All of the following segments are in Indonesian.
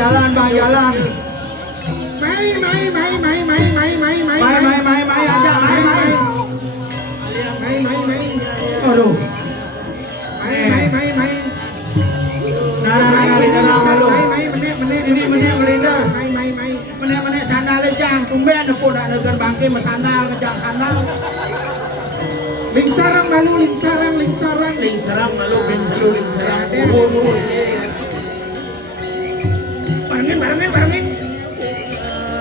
jalan Mai aja mai. Aduh. Meneh sandal jang tumben pun ada kan bangke sandal kejak sandal. Ling sarang malu. Ling sarang malu ling sarang. Barengin.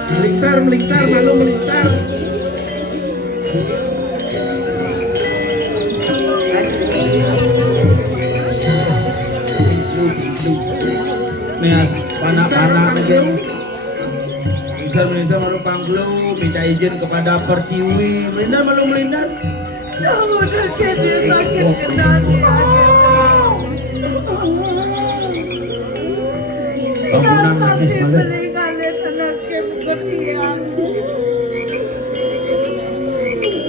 Melingsar malu melingsar. Nih anak-anak aja. Bisa malu panglu minta izin kepada Pertiwi. Melindar. Namun dia sakit kenal. Bangunan nangis malu.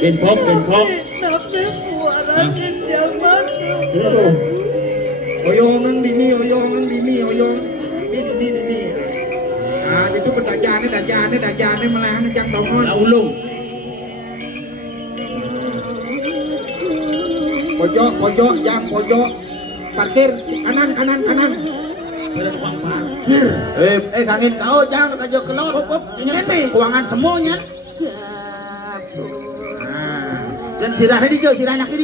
Info. Tapi puara kenjaman. Oyongan dini. Ini. Ah, itu dajane malahan jang dongos. Ulung. Pojok. Parkir kanan. Kira tukang parkir. Kangin kau jangan kajo kelot. Ini keuangan semuanya. Dan sirahnya di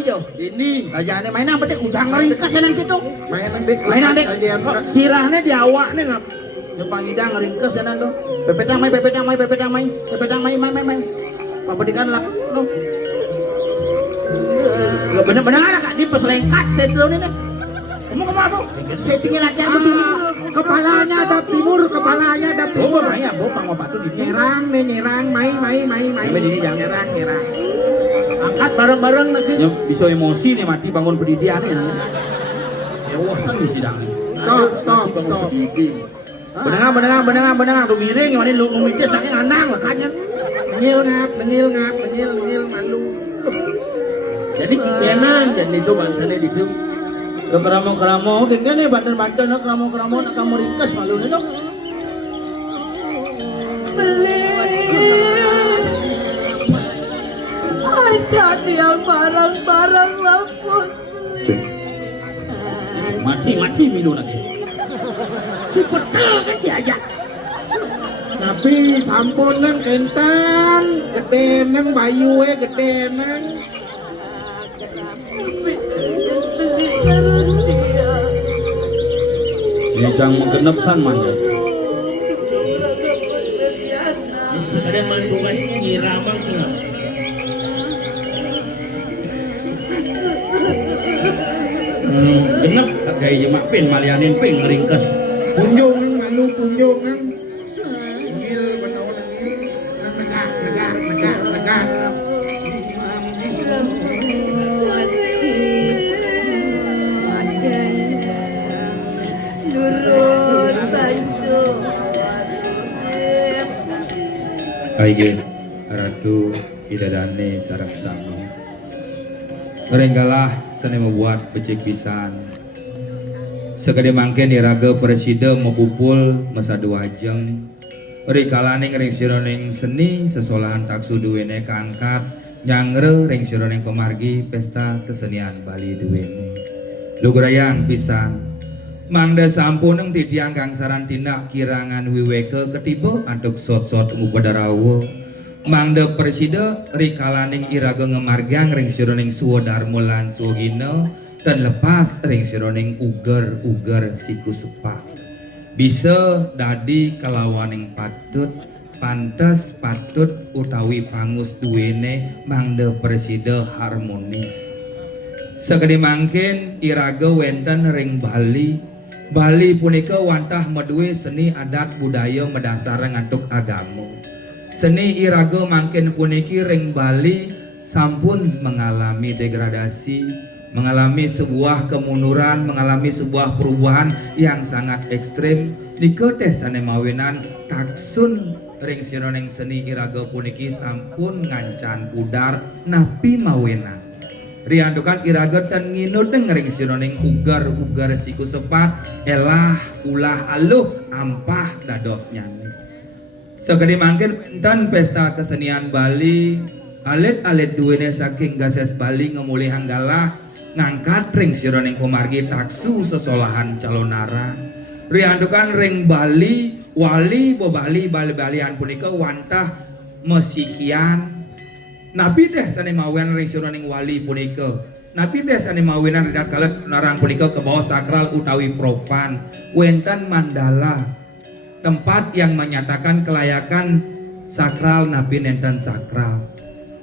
jauh. Ini rajane mainan bedek udang ngeringkas yang gitu. Mainan dek. Sirahnya di awak nih ngap. Jepang idang ngeringkas yang nando. Pepetang mai. Main. Pabedikan lah. Bener-bener ada kak di peselengkat setro ini. Ngomong apa? Saya tinggal latihan begini. Kepalanya ada timur. Oh, ya, bopang apa tuh di Nyerang, mai. Nyerang. angkat bareng-bareng nanti. Ya, bisa emosi nih mati bangun pendidikan ya. Ewasan di sidang. Stop. Benang, lu miring, yang mana lu mitis, tapi nganang lah kan ya. Nengil malu. Jadi kikenan, jadi itu bantannya di itu. Lo keramo, kengken nih bantan, keramo, nak kamu ringkas malu nih dong. Jadi yang barang-barang mampus. Mati minum lagi. Cepet kan si aja. Tapi samponan kentan, gedenan bayu gedenan. Ini jangan menggenep san man. Ada mandu kasih nyiramang cina. Genep gaya mak pin malianin pin ngeringkes. Punjongan malu. Nengil benawan nengil. Negak. Lurus bancu. Aige Ratu Idadane sarang sami Merenggalah seni membuat becik pisan Sekade mangken iraga presida mepupul masa dua jeng Rikalaning ring sironing seni sesolahan taksu duwene kaangkat Nyangre ring sironing pemargi pesta kesenian Bali duwene Lugurayang pisan Mangda sampuneng titiang kang saran tindak kirangan wiweke ketiba antuk sot-sot ngubadarawa Mangda presida rikalaning iraga ngemargang ring sironing suwa darmulan suwa gina dan lepas ring sironing uger siku sepak bisa dadi kelawaning pantes patut utawi pangus duwene mangda presida harmonis sekedi mangkin iraga wenten ring Bali punika wantah medue seni adat budaya medasar ngantuk agama. Seni iraga mangkin puniki ring Bali sampun mengalami degradasi, mengalami sebuah kemunduran, mengalami sebuah perubahan yang sangat ekstrim. Nika teh sanemawenan taksun ring sironing seni iraga puniki sampun ngancan pudar napi mawenang. riandukan iraga tan nginut ngering sironing ugar siku sepat elah ulah aluh ampah dados nyane. Sekali mangkin dan pesta kesenian Bali alit-alit duwene saking gases Bali ngemulih hanggalah ngangkat ring sironing pemargi taksu sesolahan calonara riandukan ring Bali wali bobali bali-balian punika wantah mesikian napi deh sane mawen ring sironing wali punika napi deh sane mawenan ridat kalet narang punika ke bawah sakral utawi propan wenten mandala tempat yang menyatakan kelayakan sakral napi nenten sakral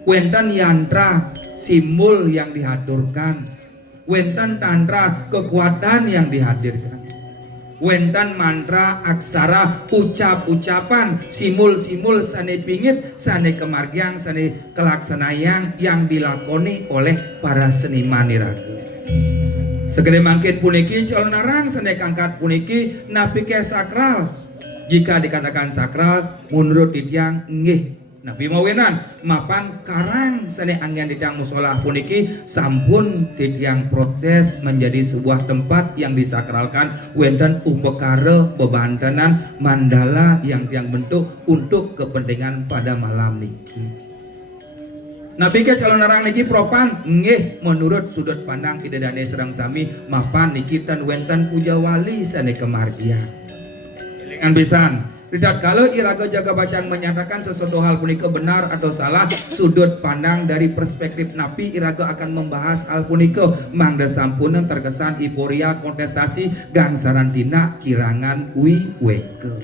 wenten yantra simbol yang dihaturkan wenten tantra kekuatan yang dihadirkan wenten mantra aksara ucapan simul sane pingit sane kemargiang sane kelaksanayang yang dilakoni oleh para seniman iraga segede mangkin puniki calonarang sane kangkat puniki napi ke sakral jika dikatakan sakral menurut ditiang nggih napi mawenan mapan karang sane angin ditiang musolah puniki sampun ditiang proses menjadi sebuah tempat yang disakralkan wenten upekara bebantenan mandala yang tiang bentuk untuk kepentingan pada malam niki. Napi ke calon narang niki propan nggih menurut sudut pandang idedane serang sami mapan niki tan wenten puja wali sane kemargia. Elingan pisan tidak kalau iraga jaga bacang menyatakan sesuatu hal punika benar atau salah sudut pandang dari perspektif napi iraga akan membahas hal punika mangda sampunan terkesan euforia kontestasi gangsaran tina kirangan weke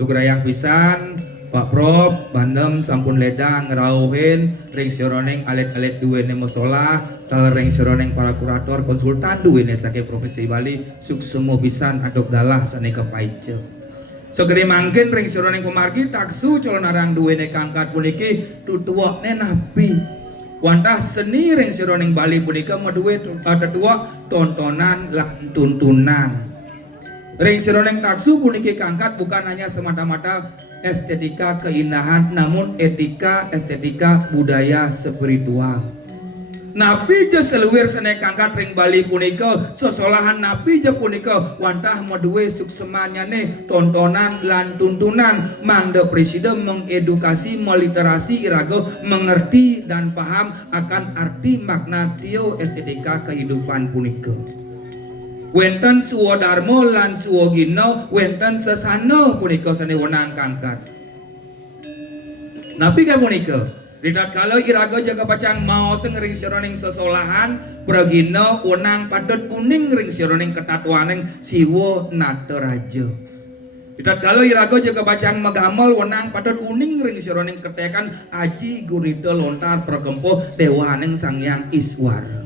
lugrayang pisan Pak Prof bandem sampun ledang ngerauhin ring sironeng alet-alet duwene musola tal ring sironeng para kurator konsultan duwene sake profesi Bali suksemo pisan adok dalah sane kepaice. Segeri mangkin ring sironing pemargi taksu calonarang duwene kangkat puniki tutuwakne napi wantah seni ring sironing Bali punika maduwe tetua tontonan lan tuntunan ring sironing taksu puniki kangkat bukan hanya semata-mata estetika keindahan namun etika estetika budaya spiritual. Napi je seluwir sene kangkat ring Bali punika sosolahan napi je punika wantah maduwe suksemanyane tontonan lan tuntunan mangda presiden mengedukasi meliterasi iraga mengerti dan paham akan arti makna tio estetika kehidupan punika wenten suwo darmo lan suwo gino wenten sesana punika sene wenang kangkat napi ka punika Ridat kalau iraga jaga bacang mau sengering sironing sesolahan pragina unang padot kuning ring sironing ketatwaneng siwo nateraja. Ridat kalau iraga jaga bacang magamal unang padot kuning ring sironing ketekan aji gurita lontar prakempo dewaneng sangyang iswara.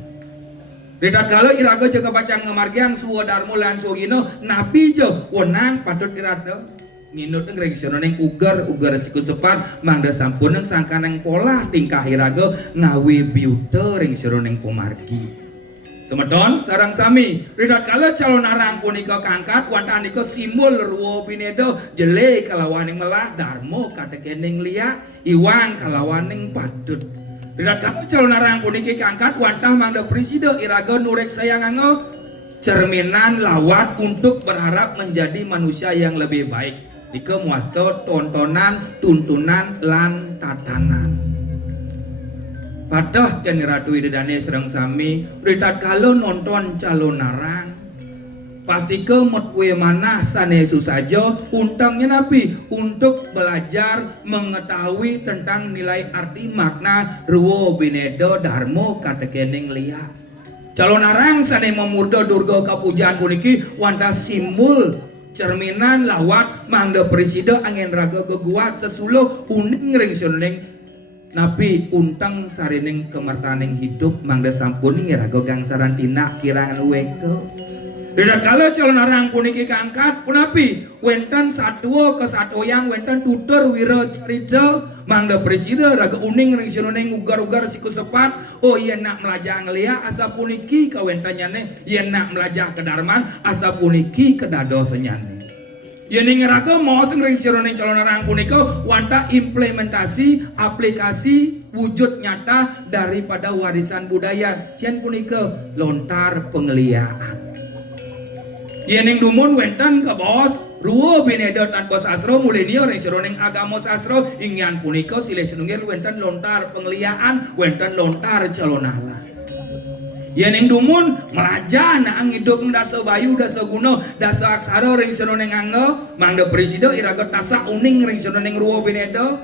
Ridat kalau iraga jaga bacang ngemargiang suwo darmo lan suwo gino napi jo unang padot irada nginut ring sironing ugar siku sepat mangda sampun sangkaneng pola tingkah iraga ngawi biute ring sironing pemargi semedon sarang sami ridat kala calon arang punika kangkat wantah nika simbol ruwo binedo jele kalawaning melah darmo katekening lia iwang kalawaning patut ridat kala calon arang puniki kangkat wantah mangda presida iraga nurek sayang anggo cerminan lawat untuk berharap menjadi manusia yang lebih baik Ika muasto tontonan, tuntunan, lan tatanan. Padah kani ratu idedane serang sami, ritat kalau nonton calon narang. Pasti ke mutwe mana sane susajo untangnya napi untuk belajar mengetahui tentang nilai arti makna ruwo binedo darmo katekening lia. Calon narang sane memurdo durga kapujaan puniki wanta simbol cerminan lawat mangda presida angin raga geguat sesuluh uning ring suneng napi untang sarining kemertaning hidup mangda sampuning raga gangsaran tina kirangan weke Tidak kala calon arang puniki kangkat punapi wenten satwa kesatoyang wenten tutur wira carita mangda presida raga uning ring sinoneng ugar-ugar siku sepat oh iya nak melajah ngelia asa puniki kawentanyane iya nak melajah kedarman asa puniki kedadosanyane Yeni ngeraka mau sering ring sinoneng calon arang punika wanta implementasi aplikasi wujud nyata daripada warisan budaya. Cien punika lontar pengliaan. Yening dumun wenten ke bos ruo binedot tan bos asro mulenio ring seroning agama sasro ingyan punika silih senungir wenten lontar pengliaan, wenten lontar calonala. Yening dumun melaja naang hidup dasa bayu dasa guna dasa aksara ring seroning anggo mangda presida iraga tasa uning ring seroning ruo binedo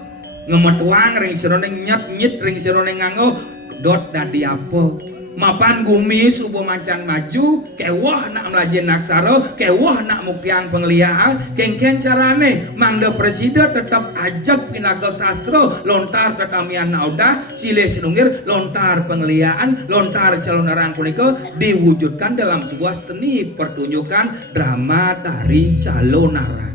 ngemetuang ring seroning nyet ring seroning anggo dot dadi apa mapan gumi subuh mancan maju kewah nak melajen aksara kewah nak muktiang pengliaan kengken carane mangda presida tetap ajak pinaga sastra lontar tetamian naudah silih sinungir lontar pengliaan lontar calon narang punika diwujudkan dalam sebuah seni pertunjukan drama tari calon narang.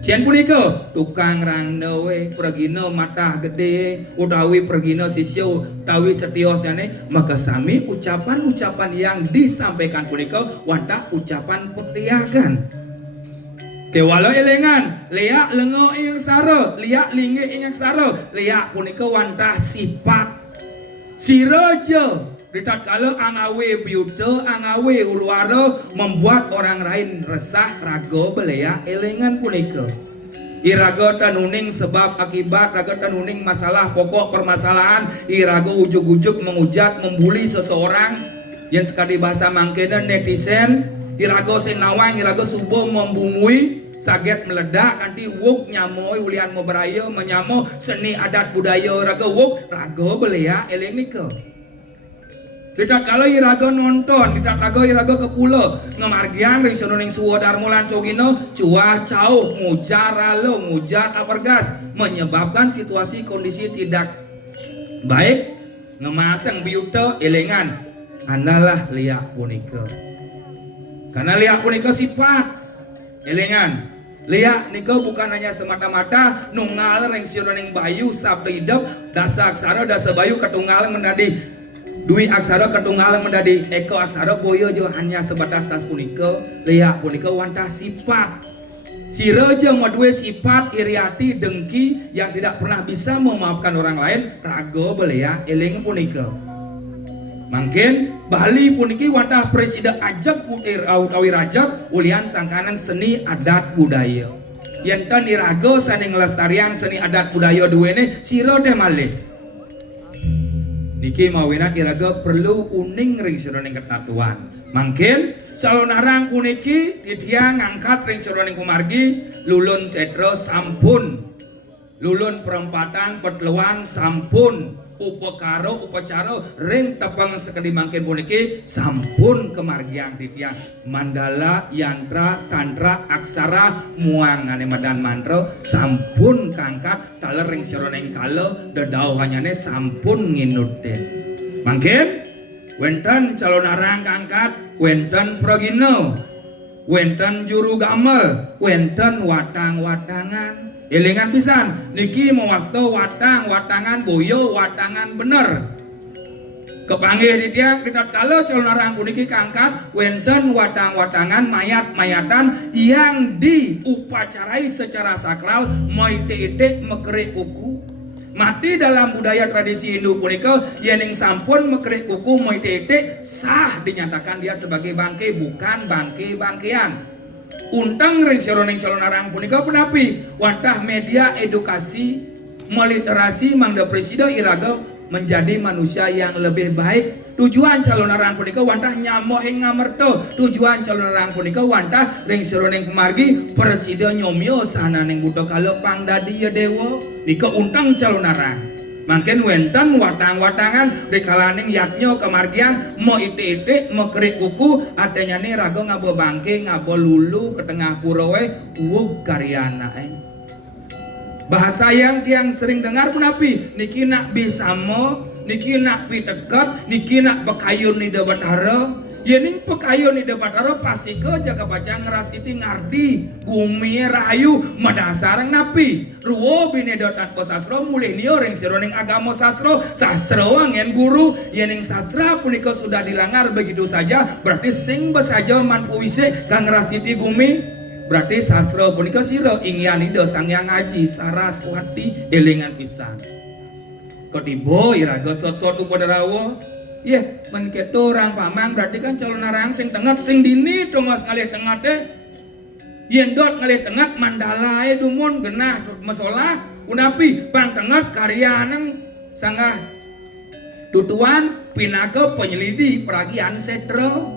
Cien punika tukang rangdawe pergina mata gede utawi pergina sisyo utawi setiosane maka sami ucapan-ucapan yang disampaikan punika wantah ucapan petiakan. Kewalo elengan liak lengo ing sara liak linge ing sara liak punika wantah sifat sirojo ditatkala angawe biuta angawe uluara membuat orang lain resah raga belea elengan punika iraga tanuning sebab akibat raga tanuning masalah pokok permasalahan iraga ujuk-ujuk mengujat membuli seseorang yang sekali bahasa mangkena netizen iraga sing nawang iraga subuh membumui saget meledak kanti wuk nyamoy ulian mobraya menyamo seni adat budaya raga wuk raga belea eleng nika. Tidak kalau iraga nonton, tidak kalau iraga ke pulau ngemargian ring sononing suwo darmulan sogino cuah cauh ngujar ralo ngujar apergas menyebabkan situasi kondisi tidak baik ngemasang biuta elengan analah liak punika karena liak punika sifat elengan liak nika bukan hanya semata-mata nunggal ring sononing bayu sabda hidup dasa aksara dasa bayu ketunggal menjadi dui aksara ketunggal menjadi eko aksara boyo jo hanya sebatas sat punika liak punika wantah sifat sireja madue sifat iriati dengki yang tidak pernah bisa memaafkan orang lain rago belea eling punika mungkin Bali puniki wantah presida ajak utawi rajak ulian sangkanan seni adat budaya yen tan irago saning lestarian seni adat budaya duwene sira teh malih niki mawena iraga perlu uning ring seroning ketatuan mungkin calon narang puniki titia ngangkat ring seroning kumargi lulun setro sampun lulun perempatan petluan sampun upakaro upacara ring tepang sekali mangkin puniki sampun kemargiang titia mandala yantra tantra aksara muangane madan mantra sampun kangkat taler ring seroning kala dedau hanyane sampun nginutin mangkin wenten calon narang kangkat wenten progino wenten juru gamal wenten watang-watangan elingan pisan niki mewasto watang-watangan boyo watangan bener kepanggih di tiang tidak kalau calon narang puniki kangkat wenten watang-watangan mayat-mayatan yang diupacarai secara sakral moite-ite mekerik kuku mati dalam budaya tradisi Hindu punika yening sampun mekerik kuku moite-ite sah dinyatakan dia sebagai bangke bukan bangke-bangkean untang ring seroning calon narang punika penapi wantah media edukasi meliterasi mangda presida iraga menjadi manusia yang lebih baik tujuan calon narang punika wantah nyamoh ing ngamerto tujuan calon narang punika wantah ring seroning kemargi presida nyomyo sananing buta kalau pangdadi ya dewa nika untang calon narang mungkin wenten watang-watangan dekalaning yatnyo kemargiang mo ite-ite mo kerik kuku adanya nih rago ngabo bangke ngabo lulu ke tengah purowe wug karyana bahasa yang tiang sering dengar pun api niki nak bisa mo niki nak pitekat niki nak pekayun ni debatara yening pekayun ni debatara pasti ke jaga baca ngeras titi ngardi bumi rahayu madasarang napi ruo binedotat posasro mulih nio ring sironing agama sastro wangen guru yening sastra punika sudah dilanggar begitu saja berarti sing besaja manpu wise kang ngeras titi bumi berarti sastra punika siro ingyan ida sang yang ngaji saraswati elingan pisan Ketibo iraga sot-sot pada rawo. Ya, men keto orang pamang berarti kan calon narang sing tengat sing dini tongos ngalih tengat teh. Yen dot ngalih tengat mandala dumun genah masalah unapi pang tengat karya nang sanggah tutuan pinaka penyelidi peragian setro.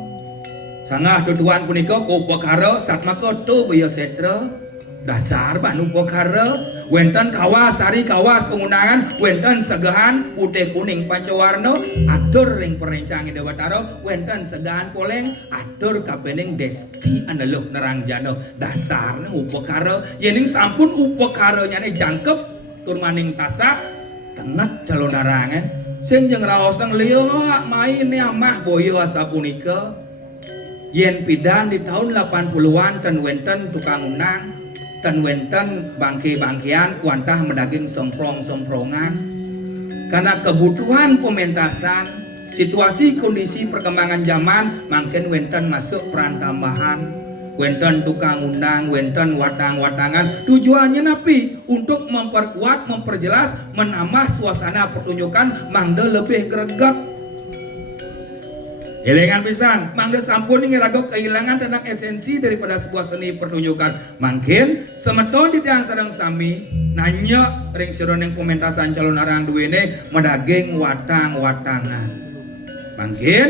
Sanggah tutuan punika ku upakara satmaka tu baya setro. Dasar banu upakara wenten kawas sari kawas pengundangan wenten segahan putih kuning pancawarna atur ring perencang Ida Watara wenten segahan poleng atur kapening desti andaluh nerang jano dasarna upakara yening sampun upakara nyane jangkep tur maning tasak tenget calon narangan sing jeung raosang lieu main amah boyo asapunika yen pidan di tahun 80-an ten wenten tukang unang dan wenten bangke-bangkean wantah mendaging somprong-somprongan karena kebutuhan pementasan situasi kondisi perkembangan zaman makin wenten masuk peran tambahan wenten tukang undang wenten watang-watangan tujuannya napi untuk memperkuat memperjelas menambah suasana pertunjukan mangda lebih greget. Elengan pisan, mangga sampun ngirago kehilangan tentang esensi daripada sebuah seni pertunjukan. Mungkin semeton di tiang sareng sami nanya ring sironeng pementasan calon narang duwene medaging watang-watangan. Mungkin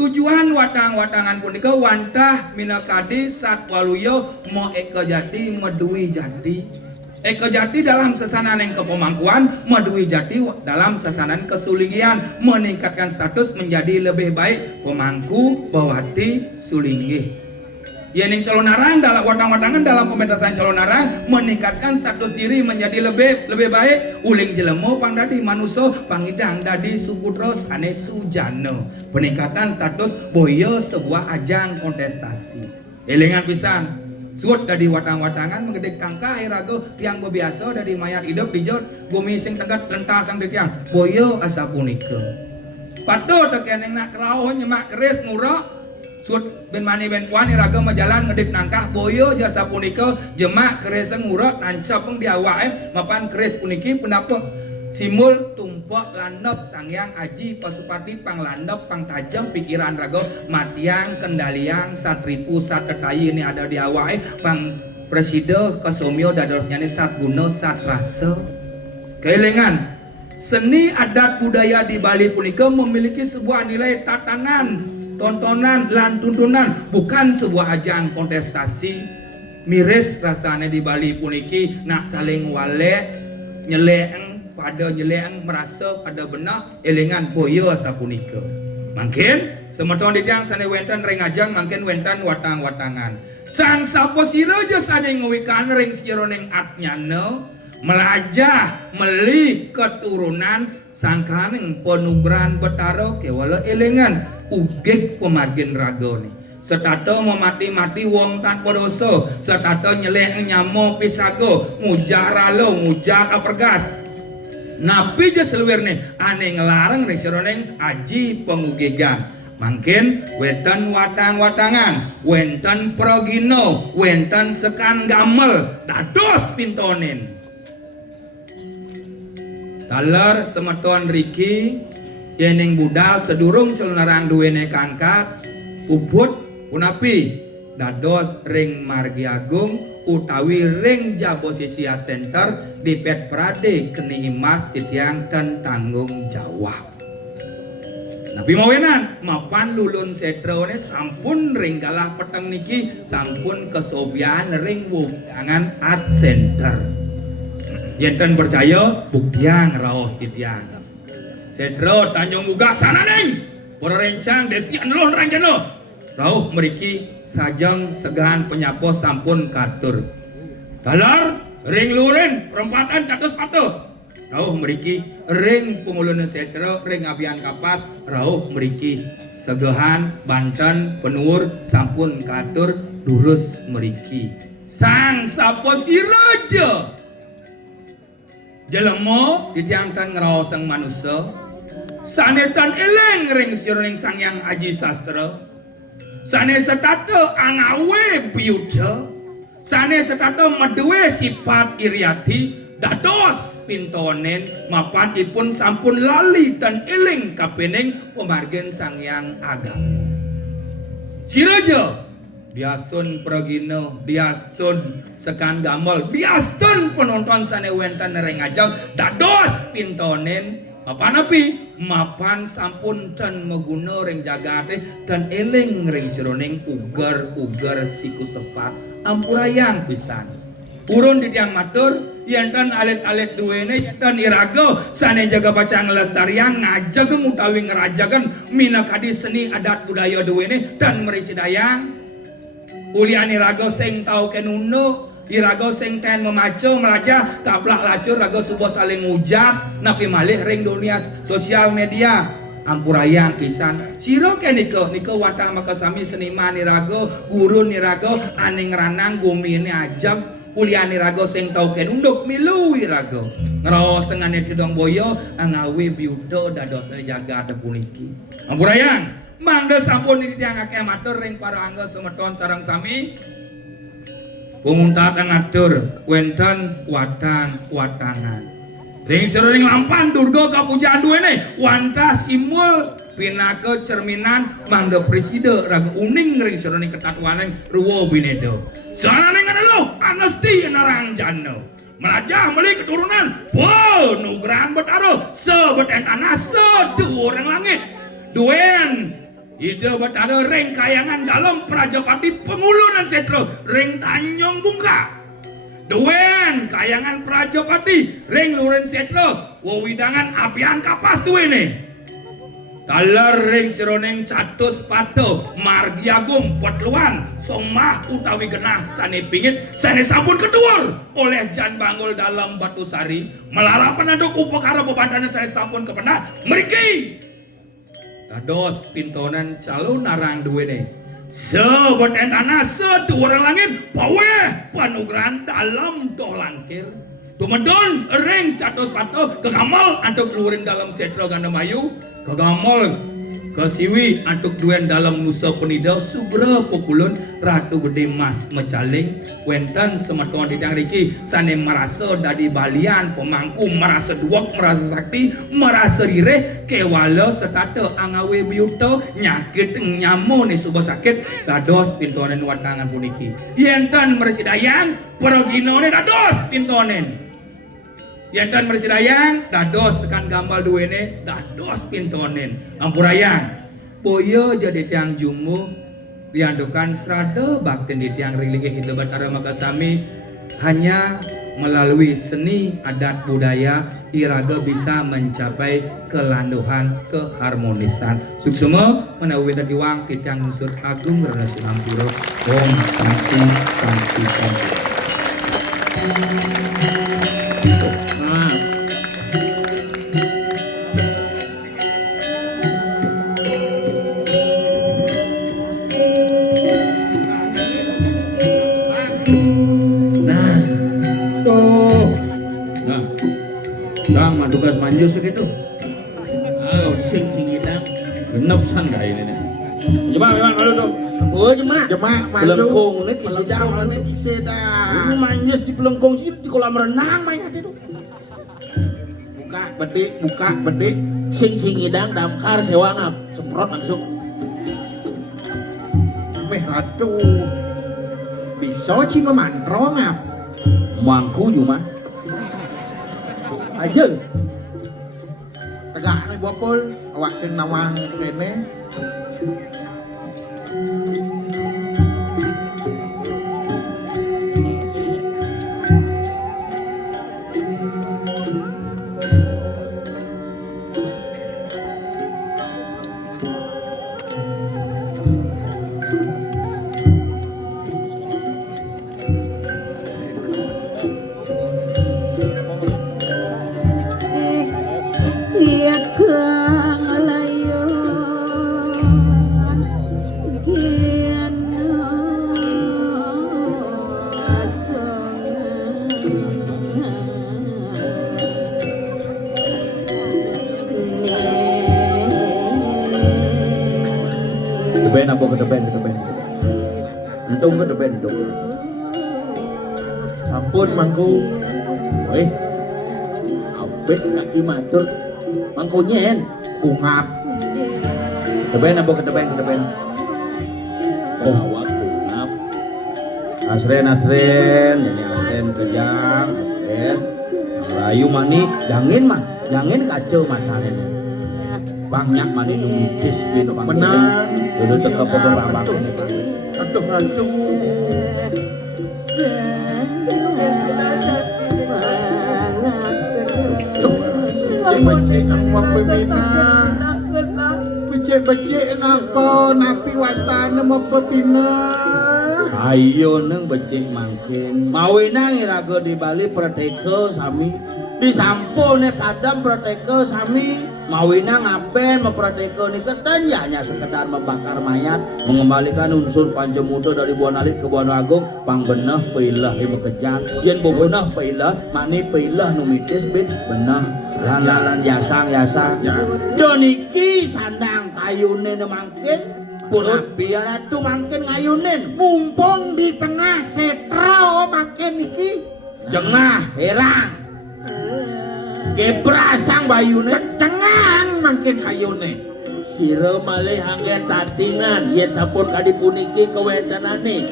tujuan watang-watangan punika wantah minakadi satwaluyo mo eka jati medui jati. Eka jati dalam sesanan yang kepemangkuan, medui jati dalam sesanan kesulingian, meningkatkan status menjadi lebih baik pemangku bawati sulinggih. Yening calon narang dalam watang-watangan dalam pementasan calon narang meningkatkan status diri menjadi lebih baik. Uling jelemo pangdadi manuso pangidang dadi suputra sanes sujana. Peningkatan status boyo sebuah ajang kontestasi. Elingan pisan. Suut dari watang-watangan menggedek tangka irago tiang bebiasa dari mayat hidup dijot bumi sing tegat lentasang di tiang boyo asapunika pato tekeneng nak kerauh nyemak keris ngurok suut ben mani ben kuan irago majalan ngedek nangkah boyo jasa punika jemak keris ngurok nancap peng diawake mapan keris puniki pendapat simul tumpok landep sangyang aji pasupati pang landep pang tajam pikiran rago matiang kendaliang satripu satetai ini ada di awai pang preside kesomyo dadosnya ini sat guna sat rasa keelengan seni adat budaya di Bali punika memiliki sebuah nilai tatanan tontonan lan tuntunan bukan sebuah ajang kontestasi miris rasanya di Bali puniki nak saling wale nyeleng pada nyeleng merasa pada benak elengan boyo sapunika. Mungkin semeton di tiang sane wenten ring ajang mungkin wenten watang-watangan. Sang sapa sira aja sane ngawikan ring sironeng atnyana melajah meli keturunan sangkaning penugran betara kewala elengan ugik pemargin ragone. Setato memati-mati wong tanpa dosa, setato nyeleng nyamo pisago, ngujar ralo, ngujar apergas. Napi je seluirne ane ngelarang nih sironeng aji pengugegan. Mungkin wenten watang-watangan, wenten progino, wenten sekan gamel, dados pintonin. Taler semeton Riki, yening budal sedurung celnarang duwene kangkat, uput unapi, dados ring Margi Agung. Utawi ring Jabosisiat Center di Pet Prade keni imas titiang ten tanggung jawab. Nabi mawenan mapan lulun setrone sampun ring galah peteng niki sampun kesobian ring wudangan art center. Yenten percaya buktiang raos titiang. Setro Tanjung Buga sana neng. Para rencang desti anlon ranjano. Rauh meriki sajang segahan penyapos sampun katur. Dalar ring luren perempatan catus patuh. Rauh meriki ring pengulun setro ring abian kapas. Rauh meriki segahan Banten penuur sampun katur lurus meriki. Sang sapo siraja jelemo ditiangkan ngeraosang manusia. Sanetan eleng ring sironing sangyang aji sastra. Sane setato angawe biuca, sane setato medue sifat iriati, dados pintonen mapan ipun sampun lali dan eling kapening pemargen Sang Hyang Agama. Siraja biastun pragina, biastun sekan gamel, biastun penonton sane wenten rengajang dados pintonen apa napi mapan sampun dan meguna reng jagate dan eling reng sironing ugar siku sepat ampurayang pisan. Urun di tiang matur yantan alit-alit duwene dan iraga sane jaga baca ngelestarian ngajageng utawi ngerajagan minakadi seni adat budaya duwene dan merisi dayang ulian iraga sing tau kenuno iraga sing ten memaca melajah kaplah lacur raga subuh saling ujat napi malih ring dunia sosial media ampurayang pisan sira ke nika watah makasami seniman iraga guru iraga aning ranang gumine ajag ulian iraga sing tau kenunduk milu iraga ngeraos ngane tidong boyo angawe biuda dadosane jagat puniki ampurayang mangda sampun ditiangake matur ring para angga semeton sareng sami pumuntat ngatur wenten watangan ring sering lampan durga kapujaan duwene wanta simul pinake cerminan mangda preside raga uning ring sering ketatuanen ruwo binedo salane ngadelo anesti narang jano melajah meli keturunan bo nugrahan betaro sebeten tanah seduureng langit duen ide betara ring kayangan dalam Prajapati Pengulunan Setro ring Tanjung Bungka duen kayangan Prajapati ring Luren Setro wewidangan abian kapas duwene taler ring sironeng catus pato margi agung petluan somah utawi genah sane pingit sane sampun ketuur oleh Jan Bangul dalam Batu Sari melara penanduk upakara bebandanan sane sampun kepenah mriki dados pintonan calon narang duwene sebeten tanah seduureng langit paweh panugrahan dalam doh langkir tumedon ring catus pato kegamal antuk lurin dalam Setro Gandamayu kegamal kesiwi antuk duen dalam Nusa Penida sugra pukulun Ratu Gede Mas Mecaling wenten semeton didang riki sane merasa dadi balian pemangku merasa duak merasa sakti merasa rireh kewala setata angawe biuta nyakit nyamu ni subah sakit dados pintonen watangan puniki yenten mersidayang peroginone dados pintonen yantan mersidayang dados sekan gambal duwene dados pintonen ampurayang boyo jadi tiang jumuh diandukan serada bakten di tiang ringlingi hidup batara makasami hanya melalui seni adat budaya iraga bisa mencapai kelanduhan keharmonisan suksema menawi dadi wang di tiang unsur agung renasi hampura om santi santi santi. Tugas manjus segitu. Oh, sing idang. Genep sangga ini nih. Jemaah memang malu tuh. Oh, jemaah malu. Pelengkung nih kisidang nih kisedang. Ini manjus di pelengkung sih di kolam renang mainnya itu. Buka bedik. Sing idang damkar sewa ngap. Semprot langsung. Meh ratu. Bisa sih memantro ngap. Mangku cuma. Aja tegak nih bopol awak sing nawang kene Deben apa ke deben Untung ke deben sampun mangku. Woi bek kaki matur mangkonyen kungap. Kedepen apa kedepen? awak kungap Asren, ini Asren kejang, Asren. Rayu manik, jangin kacau matanya. Banyak mani numitis bin menang. Duduk teka pembabak ini. Aduh. Becek ang mapamina. Becek ngako napi wastana mapapina. Ayo neng becek mangkin. Mawina irago di Bali prateka sami. Di sampul ne padam prateka sami. Mawina ngaben memprateka ni keten ya hanya sekedar membakar mayat, mengembalikan unsur panjemuto dari Buana Alit ke Buana Agung, pang benah peilah ibu kejang, yen bo benah peilah, mani peilah numitis bin benah, lan yasang. Doniki sandang kayune mangkin, pun biar atu mangkin ngayunin, mumpung di tengah setra makin niki, jengah herang. Gebrasang bayune tenang makin kayune sira malih anggen tatingan yen sampun kadipuniki kewentenane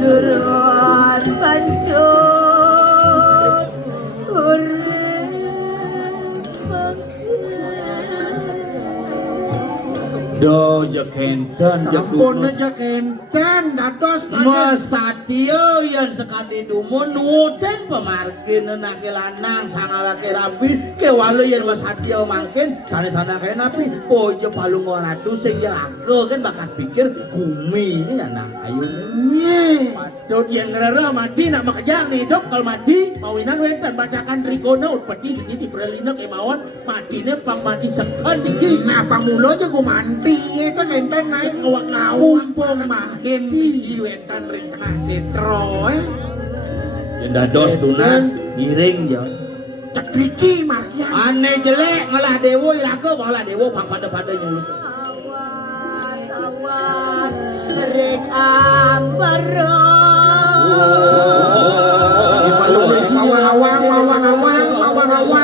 Duros pancut do jakenten Ampun jakenten dados masatio yang sekali dumun nuten pemargin naki lanang sangalaki rapi kewalu yang masatio mangkin sana kaya napi bojo palung waratu sehingga aku kan bakat pikir kumi ini anak ayunnya padot yang ngerera mati nak makajang nih dok kalau mati mawinan wenten bacakan trigona utpati sedih di perlina kemauan matinya pang mati sekan diki nah pamulo aja ku mandi itu enten naik ngawang mumpung makin biji wenten ring tengah setro yang dados tunas ngiring ya cekriki markian aneh jelek ngalah dewo iraga malah dewo pang pada nyulus awas ring ambaro mawang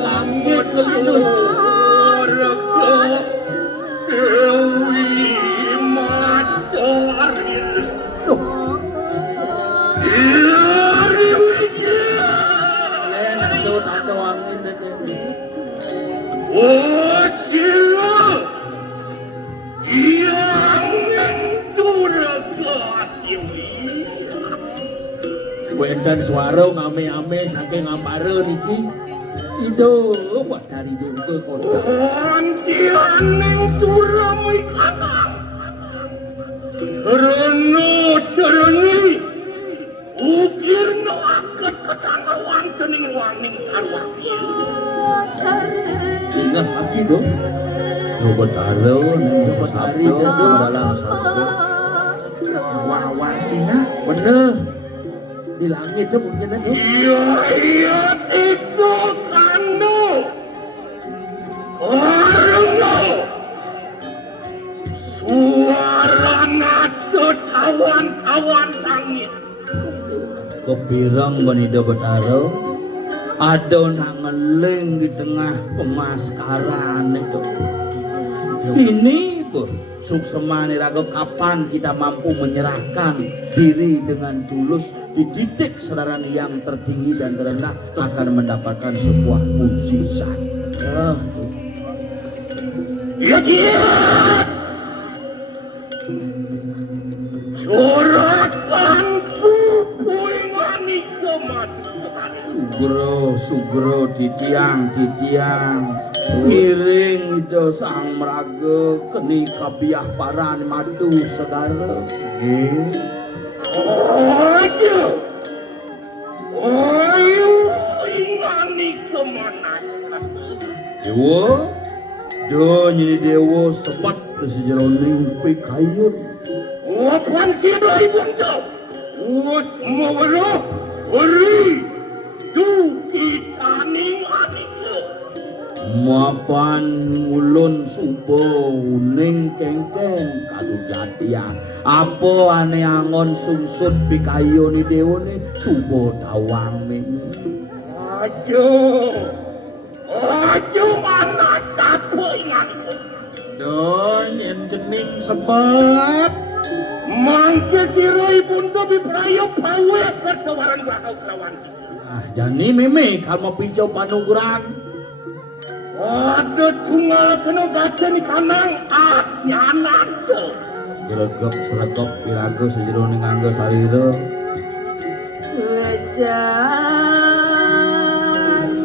langit ngelindus dan suara ngame-ame saking ngampare niki ido buat dari dulu ke kocak antianeng suramai kakang tereni ukir no aket ketanawan tening waning tarwaki ingat lagi dong Robot Aro, Robot Ari, dalam sabdo. wawatinya bener di langit itu mungkin itu iya itu kanu Orno suara nado tawan tangis Kepirang menida Betaro ada nak ngeling di tengah pemaskaran itu. Ini pun suksemani raga kapan kita mampu menyerahkan diri dengan tulus di titik sadaran yang tertinggi dan terendah akan mendapatkan sebuah pujian. ya corakan puingani kematu sekali Sugro titiang ngiring itu sang meraga keni kabiah paran madu segara aja ayo ingani kemana dewa do nyini dewa sebat di sejeroning pikayun wapan sila ibunda was mawara ori du kita ning anike mapan ulun subo uning kengkeng kasujatian apa ane angon sungsut pikayoni dewone subo dawang mimi Ajo mana sapu ingat don yen jening sebet mangke siroi punto biprayo pawe kertawaran bakal kelawan jani mimi kalau pinjau panugeran ada tunggal kena baca ni kanang nyanan tu gregep sregep piraga sejeroning angga sarira Suejan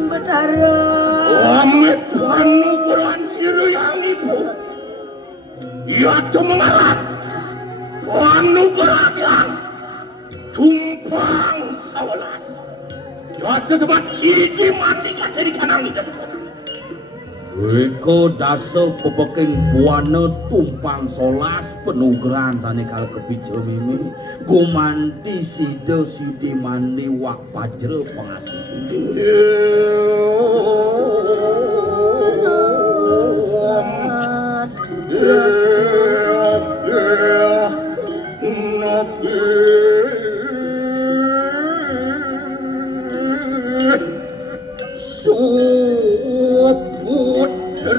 betara Ames panugeran siru yang ibu ia tu mengalat panugeran tumpang sawalas ia sesebat hiji mati kata di kanang itu betul Riko dasa pepeking buana tumpang solas penugeran tani kala kepijo mimi gumanti sida sidi mandi wak pajre pengasih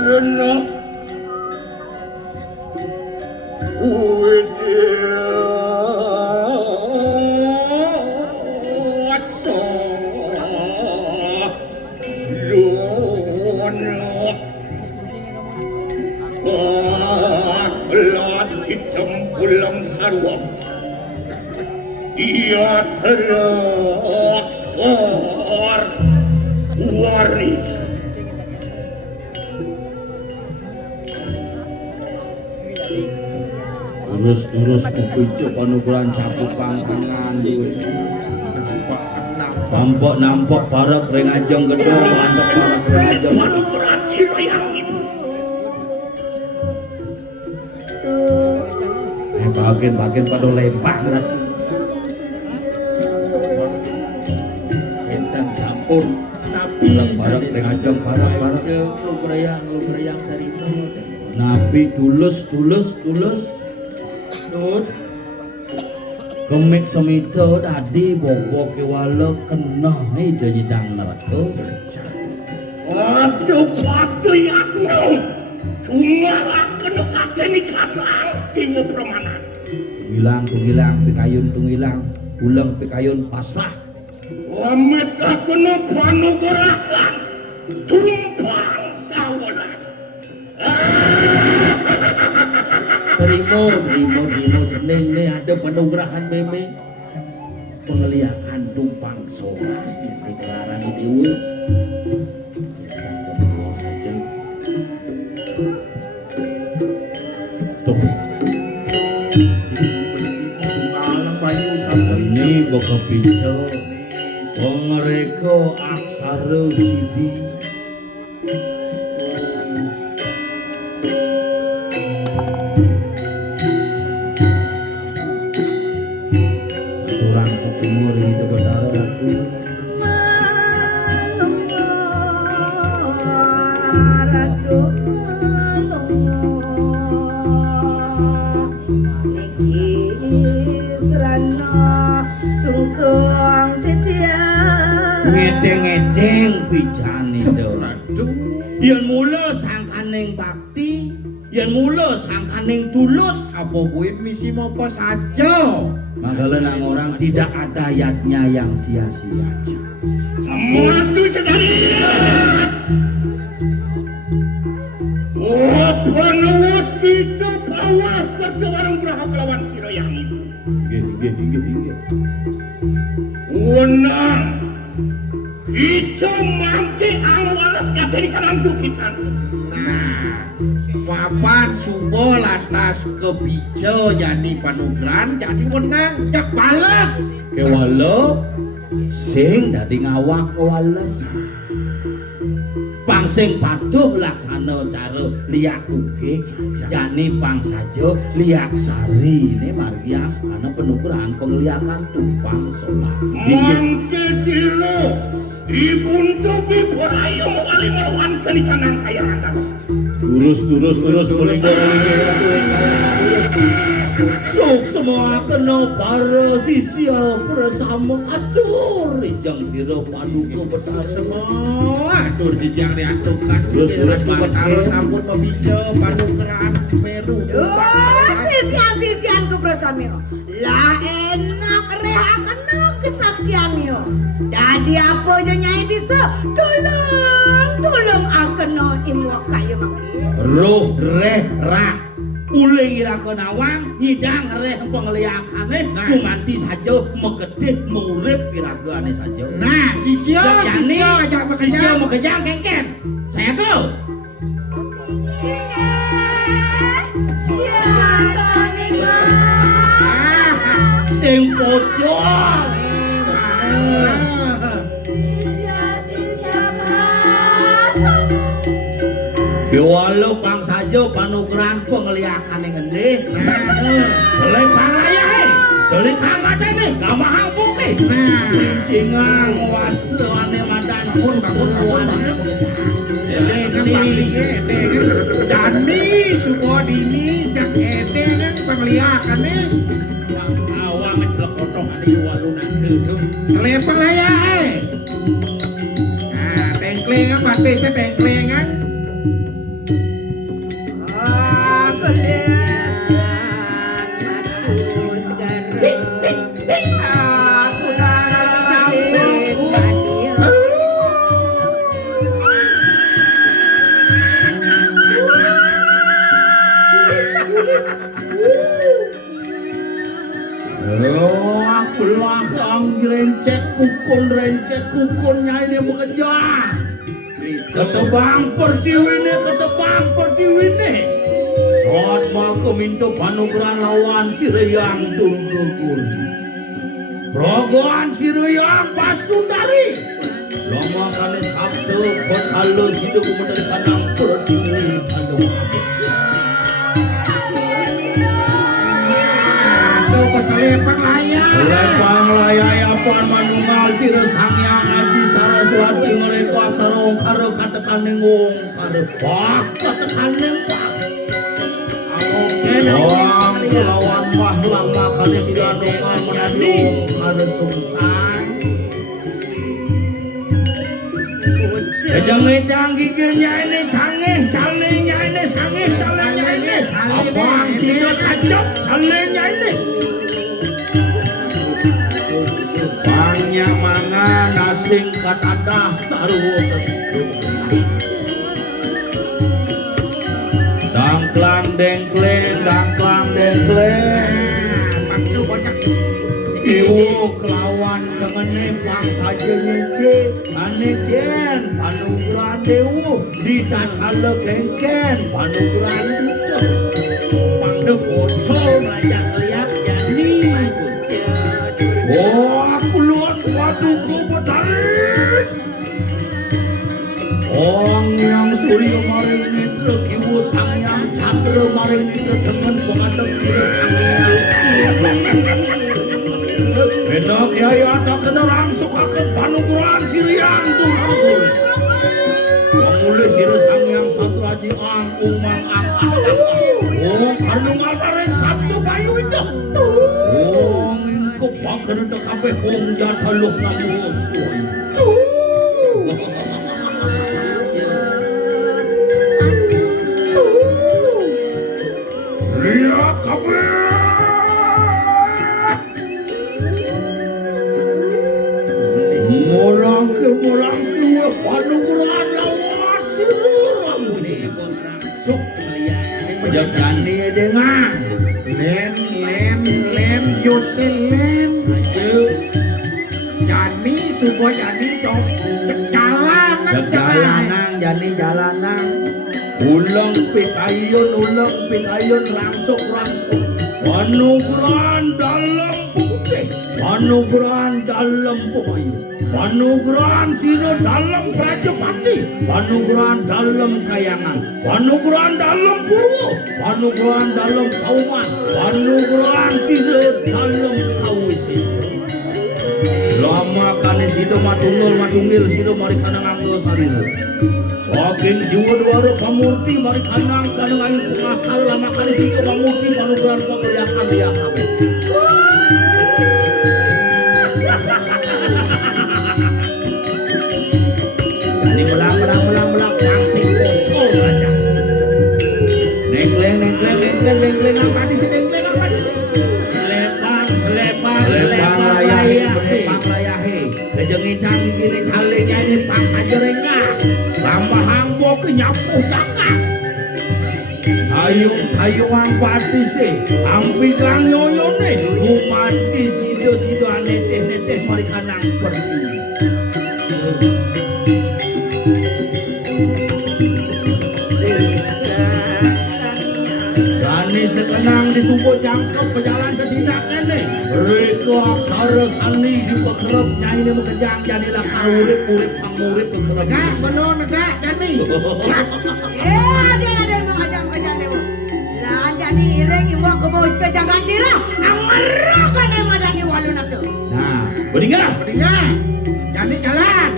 Karena ia teraksar wari terus kepijo panugeran capuk pangkangan nampok barak ring ajeng gedung nampok barak ring ajeng panugeran siro yang ibu bagian pada lempah Entang sampun Nabi barak ring ajeng barak lu berayang dari mana Nabi tulus Nun kemik semito tadi bobo kewala kena ide nyedang neraka aduh yakno tunggal akan kata ni kamang jiwa permanan tunggilang pikayun tunggilang ulang pikayun pasrah amet akan panugeran tumpang sawalas Terima jeneng ni ada panugrahan meme pengeliakan tumpang solas di pegelaran itu saja tuh malam bayu sampai ini boka pijo pengereko aksara sidi sumur hidup berdarah ratu ratu niki serana sungsung titian ngedeng pijane ratu yen mula sangkaning bakti yen mula sangkaning tulus apa kuwi misi apa saja Magala nang orang tidak ada ayatnya yang sia-sia saja. Samadu sedari. Apa nuwus kita bawa kerja warung berahak lawan siro yang ibu. Inggih. Unang kita mangke awalas kateri kanang tuh kita. Papan subo lantas kebijo jadi panugeran jadi menang jak balas kewala sing dadi ngawak kewales pang sing patuh laksana cara liak uge jani pang saja liak sari ini margiang karena penugeran pengliakan tumpang solat mangke silo Ibuntu biborayo kali melawan celikanang kaya hantar. Turus boleh Sok semua kena para sisia bersama atur rijang siro paduka betar semua atur dijang diaturkan Terus taruh sambut pembica padukeran meru Sisian-sisian ku prasamyo. Lah enak reha kena kesakian yo. Dadi apa je nyai bisa tolong akeno imwa kayu mangki. roh reh rah uling ira kenawang nyidang reh pengliakane kumanti saja megedih murip iragane saja. Nah sisio ajak sisio mau kejang kengken saya ke sing pojok Walau pang saja panugeran pengliakan yang ngendih. Selai pangayahe, doli kamadane, kamahang bukit. Cincingang wasluane madan pun bangun. Ele kan pangliye, dani supo dini jak ede kan pengliakane. Yang awang celok potong ade waluna teu. Selai pangayahe. Nah, dengklengan pate se dengklengan. Rencek kukun nyai bekerja. Ketebang pertiwine. Saat maka minta panugeran lawan Sireyang Durgagul. Progoan Sireyang Pasundari. Lama kali sabtu betalo sido kumudari kanang pertiwine kandung. Lepang layai apaan manunggal sira sangyang adi saraswati mereka aksara ongkara katekan nengong kare katekan nembak orang kelawan mahlang makanya sida nungan menadung kare sungsang ejang-ejang giginya ini calenya ini sangih calenya ini apaan sida kacok calenya ini banyak mangan asing katadah sarwo dangklang dengkleng panggil banyak iwo kelawan dengene pang saja nyece ane cen panugeran dewu ditakala kengken panugeran duta pangde bocol banyak lihat jani aku luar paduka betar Sangyang Surya Maring Nitra Kiwo Sangyang Chandra Maring Nitra dengan pengadap sira sangyang Enak yaya tak kena rangsuk akan panugeran Sireyang Durgagul Pemulih sira sangyang sastraji ang umang ang karnungal maring sabtu kayu itu Pakar de kape hong jata loh namu suai. Ria kape. Molang ke panugeran lawan siram ini. Sok penjagaan dia dengar. Len Yoselen Jani subuh Jani dong jalanan jalanan ulang pikayun rangsuk panugeran dalam putih panugeran dalam pemayu panugeran sino dalam Prajapati panugeran dalam kayangan panugeran dalam purwo panugeran dalam kauman panugeran sino dalam kawisisa lama kali sido matungil sido mari kana nganggo sarira saking siwa dua pamurti mari kana ngayu pengaskal lama kali sido pamurti panugeran pemeriakan dia kabeh jadi melang pangsing kocol aja nengkleng apa di sini selepang layahe kejeng itang gini cale nyanyi pangsa jerengga lama hambo ke nyapuh cakak ayung pati se ampi gang nyoyone kumati sido aneteh mari kanang pergi sekenang di subuh jangkep ke jalan ketindak nenek Riko aksara sani di bekerep nyanyi mekejang jadilah karurip pangurip bekerep gak bener gak jani ada mau kejang demo lah jadi ireng ibu aku mau kejangan dira amarah kan emang dani walun abdu nah berdingga jani jalan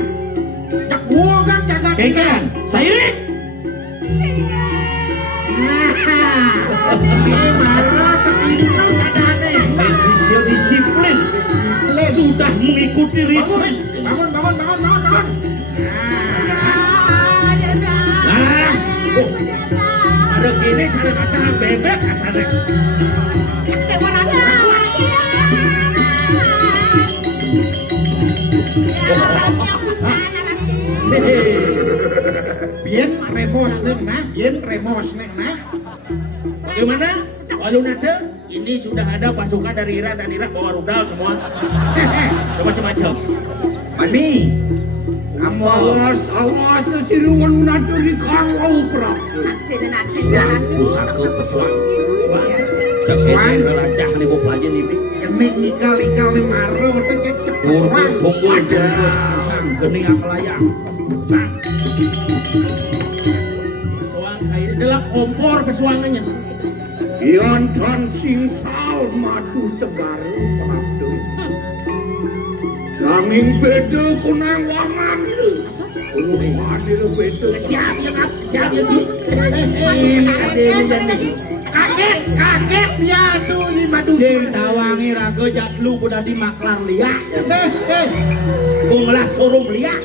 tak buah kan jaga kengen sairik marah sepintu dadane mesisnya disiplin sudah mengikuti ritme bangun ada gini cara kata bebek asalnya bien remos nah Bagaimana? Walun ada? Ini sudah ada pasukan dari Irak dan Irak bawa rudal semua. Macam-macam. Mami, awas si walun ada di kawau perap. Pusaka pesuan. Pesuan relajah nih bu pelajin ini. Kening ikal nih maro tegek pesuan. Kumpul terus pusang gening apelayang. Pesuang air dalam kompor pesuangannya. Yantan singsal madu segar padu. Nanging beda kunang warna itu. Warna itu beda. Siap ya kaget dia tuh di madu. Sing tawangi raga jatlu udah di maklar liak. Bunglah sorong liak.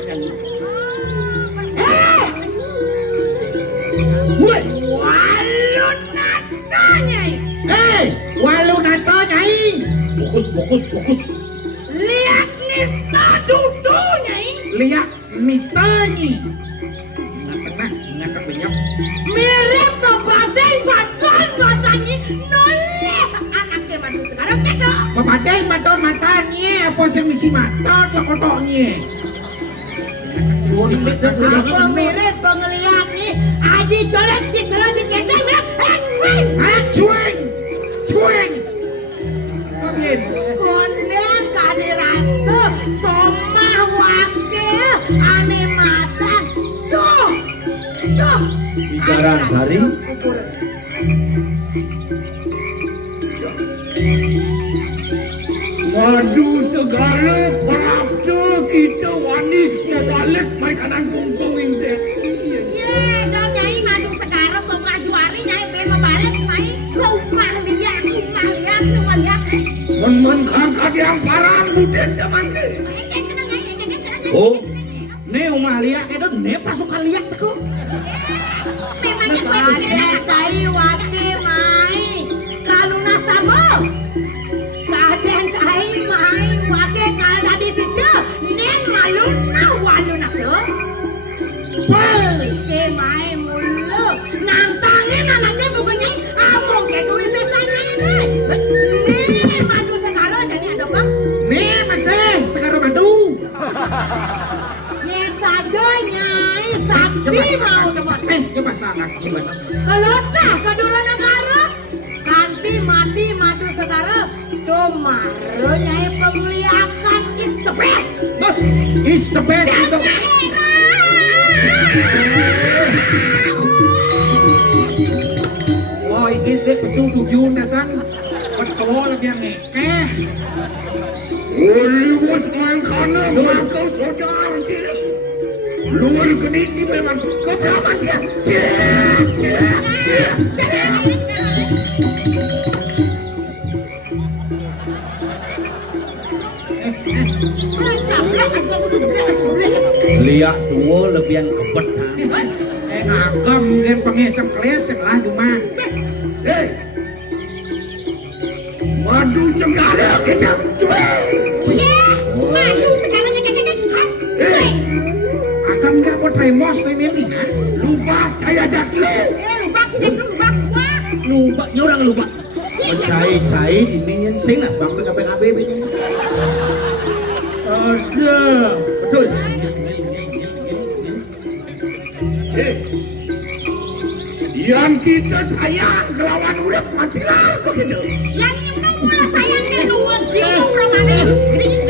Walun nato nyai. Fokus. lihat nista dudu nyai Liak mistani. Ingat banyak. mirip babadai batanya noleh anaknya madu sekarang gitu Babadai matanya apa sih misi matot lo kotoknya. apa mirip pengeliatnya aji colek di selajik kendeng mirip Cueng. Mungkin. konden kade rasa somah wakil ane madan tuh Bicara sari. Madu segala perabda kita wani membalik mai kadang kungkung indeks. ye dong nyai madu sekarang bunga juari nyai be membalik mai rumah liak Men kakak yang parang buden teman ke. Oh, ne rumah liak itu ne pasukan liak tuh. Kadang cai wakil mai kalunas tabo kadang cai mai wakil kal dadi sisya neng waluna tuh ke mai mulu nantangin anaknya bukannya among ke tuh sesanya ini nih madu sekarang jadi ada bang Ne masih sekarang madu. yang saja nyai sakti mau teman Coba sana gimana? kelotah kedua negara ganti mati madu segara domaro nyai pengliakan is the best Is the best itu. Wah, ini deh pesu tujuan dasan. Kalau lebih ngekeh. Liwes mangkana mangkau saudara sini. Luar geniti memang keberapa dia? Lihat dua lebihan kebet. Ngagam mungkin pengesem kelesek lah cuma. Waduh segala kita cuek. Akan nggak mau tremos ini nah. Lupa caya jatlu. Lupa orang lupa. Cai dingin sinas bang PKB ini. Ada betul. Yang kita sayang kelawan urip matilah begitu. Yang ini mulai sayang ke dua jiwa ramane.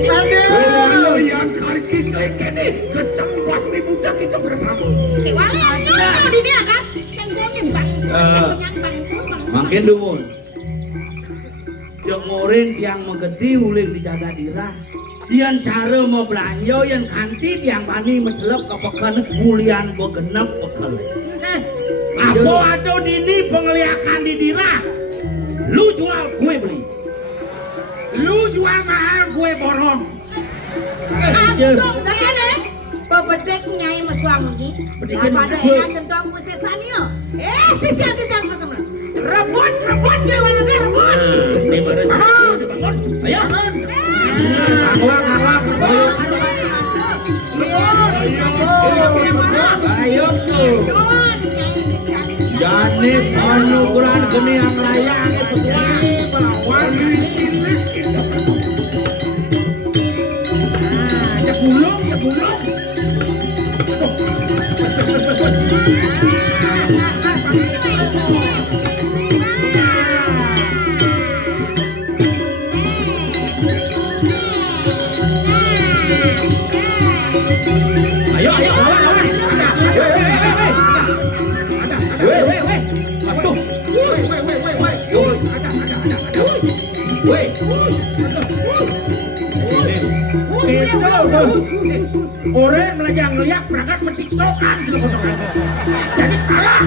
Kalau yang kali kita ini kesembas di budak kita bersama. Kewali aja di dia gas. Cenggokin bang. Makin dumun. Jengurin tiang menggede ulih dijaga dirah. Yang cara mau belanja yang kanti tiang pani mencelep ke pekan mulian begenep pekan. Apa ada dini pengeliakan di dirah? Lu jual gue beli. Lu jual mahal gue borong. Aduh, tanya deh. Pebedek nyai meswang ini. Apa ada enak centang musesannya? Sisian pertama. Rebut dia walau dia rebut. Ini baru satu dibangun. Ayo bangun. Ayo tuh. Jani panukuran geni yang layak lawan Ya gulung. ayo lawan Orang melajang ngeliat berangkat mentiktokan jadi kalah.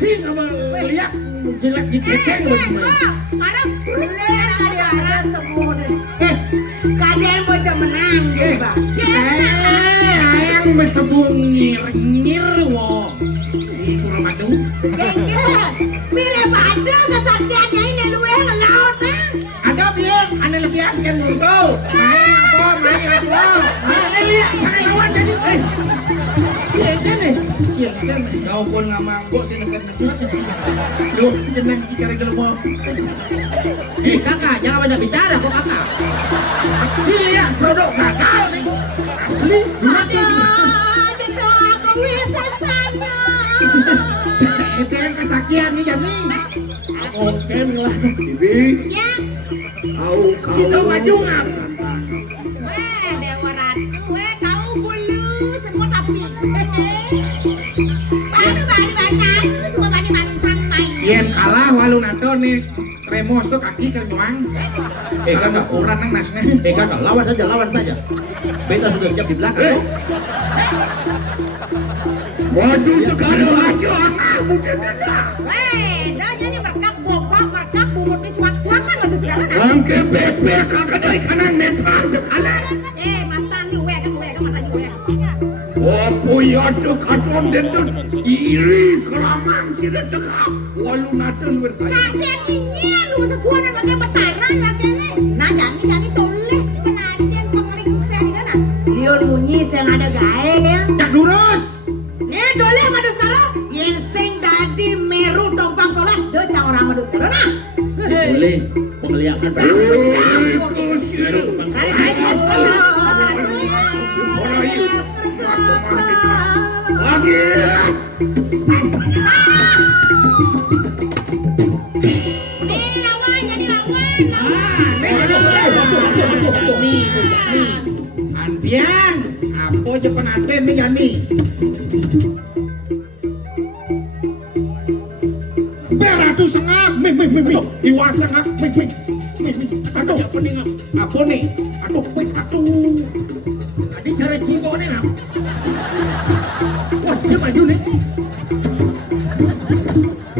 Sih sama ngeliat jelek dikekeng Karena lihat ada semua kalian bocah menang deh bang. ayang mesebung ngir wo di Suramadu. Gengger, mirip ada kesaktiannya ini lu yang laut kan? Ada biar ane lebih akan nurto. Main apa? Lihat saya lawan jadi. Cian kau pun nggak mabuk sih neket. Duh, jeneng kikare gelemo. Kakak, jangan banyak bicara kok kakak. si lihat produk gagal nih asli durasi Cendol aku bisa sana. Itu yang kesakian nih jadi. oke lah Ya, Cina maju ngap Dewa Ratu, kau bulu semua tapi. Baru nyanyi semua bantang main. Yen kalah walau nato nih Tremos tuh kaki ke nyuang. Kakak kurang nang nasnya. Kakak, lawan saja. Beta sudah siap di belakang. Waduh sekarang aja aku cendera. Dah nyanyi berkak bumut di suak-suakan waktu sekarang. Angke bebek kakak dari kanan netang ke kanan. Mantan ni kan mantan ni Apa ya tuh katon dentun iri kelaman si detekap. Walau naton berkata. Kakek nyinyir lu sesuatu pakai betaran kakek ni. Nah jadi toleh penantian pengeling saya di mana? Liun bunyi yang ada gae ya. Cak durus. Nih toleh madu sekarang. Yang sing dadi meru tompang solas de cang orang madu sekarang nah. boleh pengeliakan Antian, apa aja penaten nih Gani? Berat Aduh sengap, iwasa ngap, aduh, apa nih ngap? apa nih? Aduh, aduh. Tadi cara cibo nih ngap. Wah, siapa maju nih?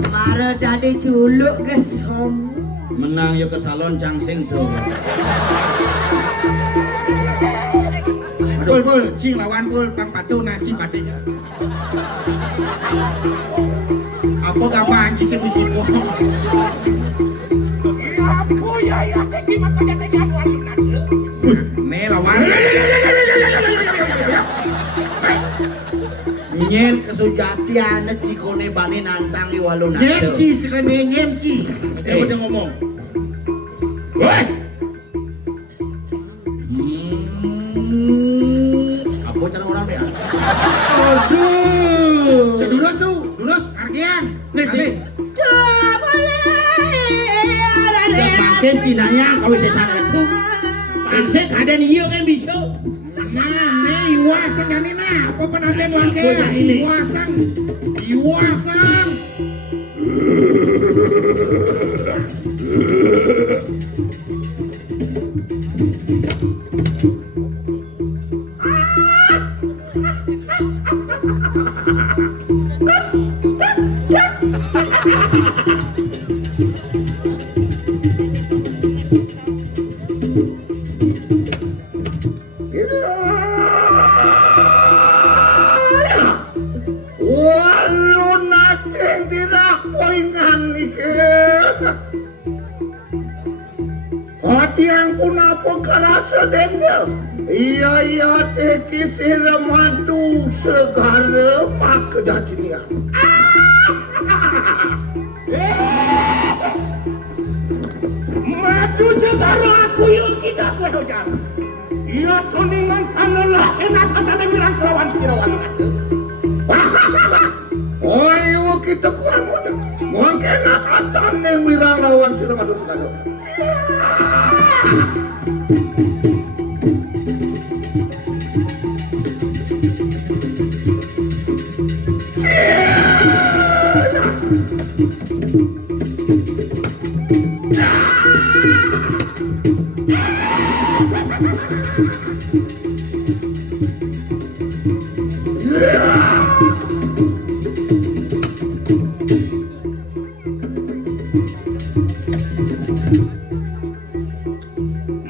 Mara dade culuk ke som. Menang yuk ke salon cangsing tuh. Pul, cing lawan pul, pang padu nasi padi. Apa gampang kisi-kisi po? Nih lawan. Nyen kesujatian jikone bani nantang iwalun ade. Ngenci sekene ngenci. Dia udah ngomong. Woi, Apa cara orang dia? Aduh. duros, argian. Nih sih. Makin cinanya kau bisa itu. Pangsek ada nih kan bisa. Mana nih iwasan kan ini apa penanten wake iwasan. Walu naking tidak poingan ike. Hatiang kunapa kerasa dendel. Iya teki siramadu segara mak datinya. Madu segara aku yang kita kuedojan. Ia tuningan kanalah kena kata nemirang kelawan sirawan. Oh iya kita kuat muda. Mungkin nakatan yang wirang lawan siramadu segala.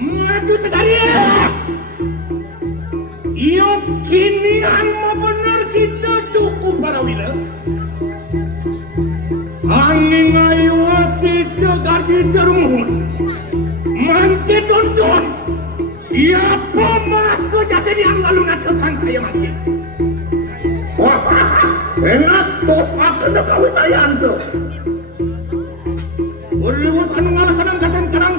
Madu sekali. Iyo tinian mau benar kita cukup para wila. Angin ayu kita gaji cermun. Mangke tonton. Siapa mak jatuh di lalu ngatakan kaya mangke. Wah, enak topak kena kawin sayang tuh. Berlewas anu ngalahkan angkatan kerang.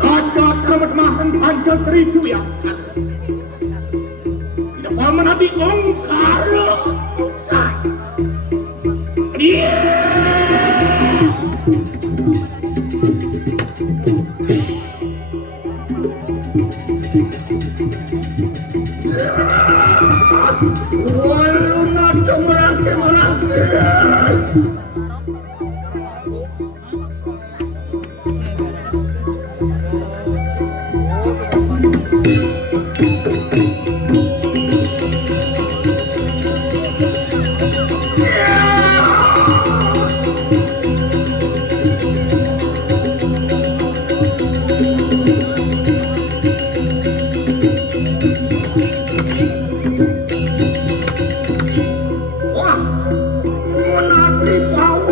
Rasa selamat mahan pancal teritu yang salah. Tidak paman nabi ongkar susah. Walu nato merangke. Wah, menanti pau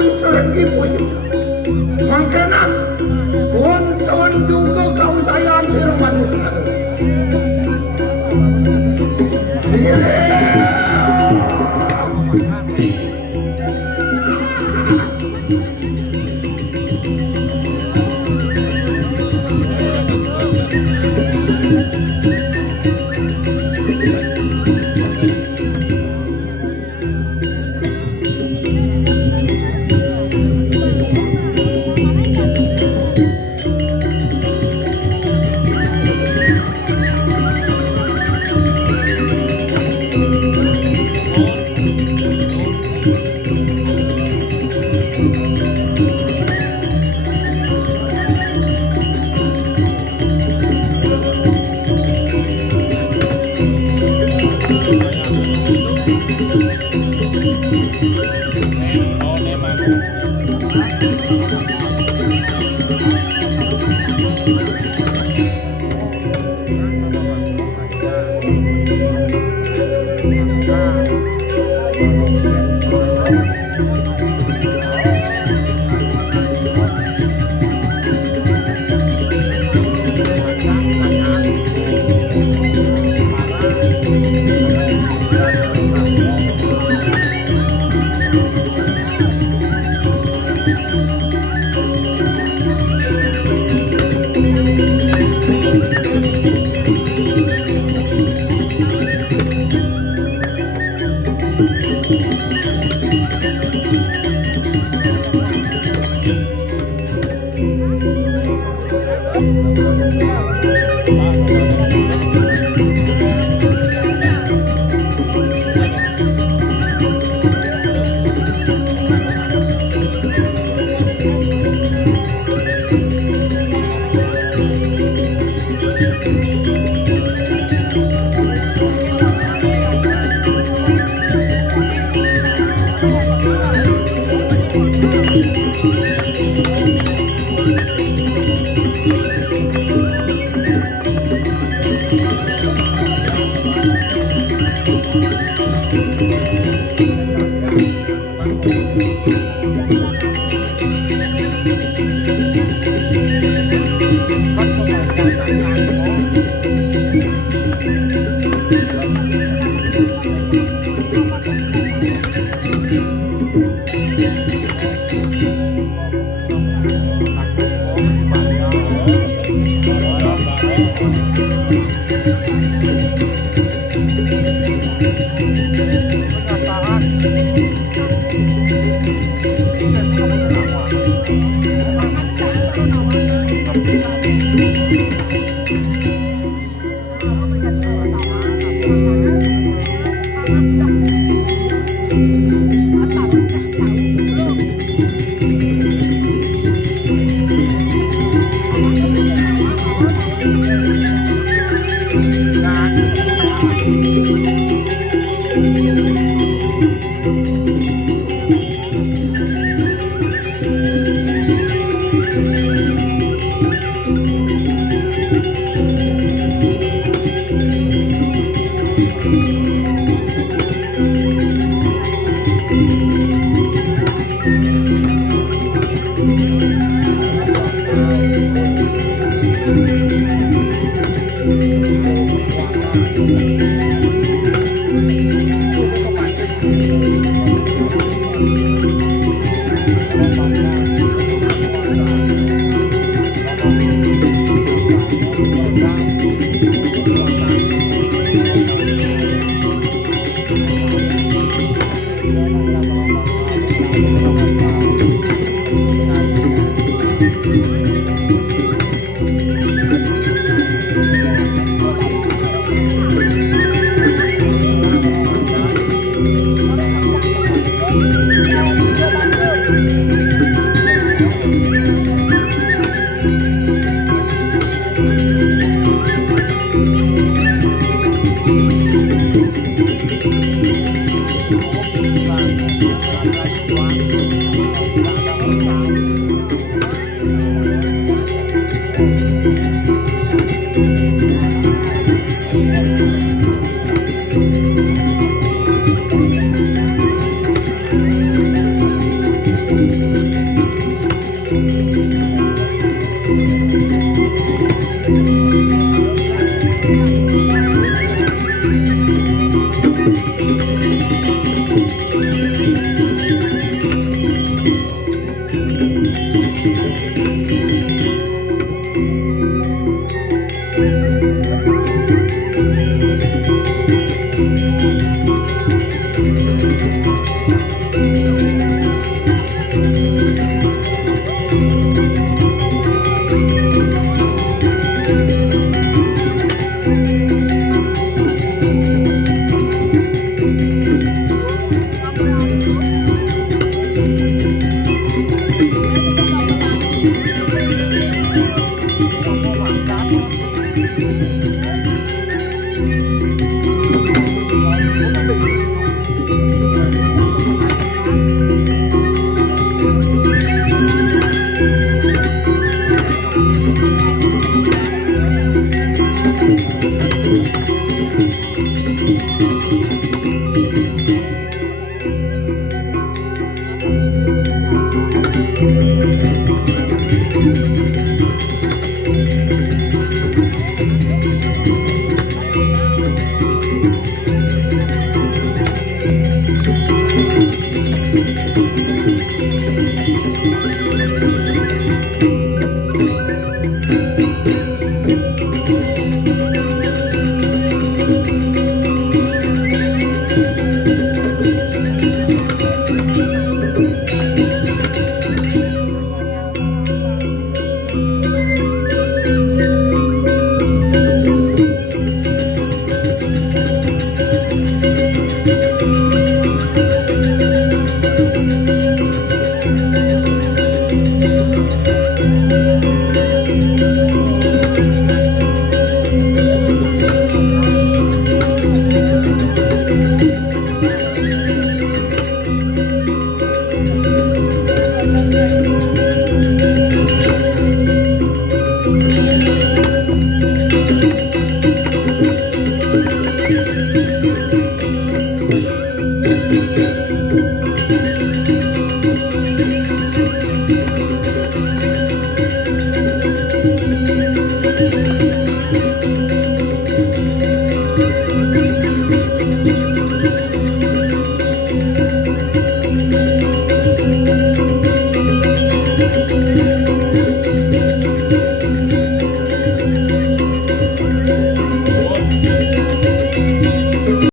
Ayo.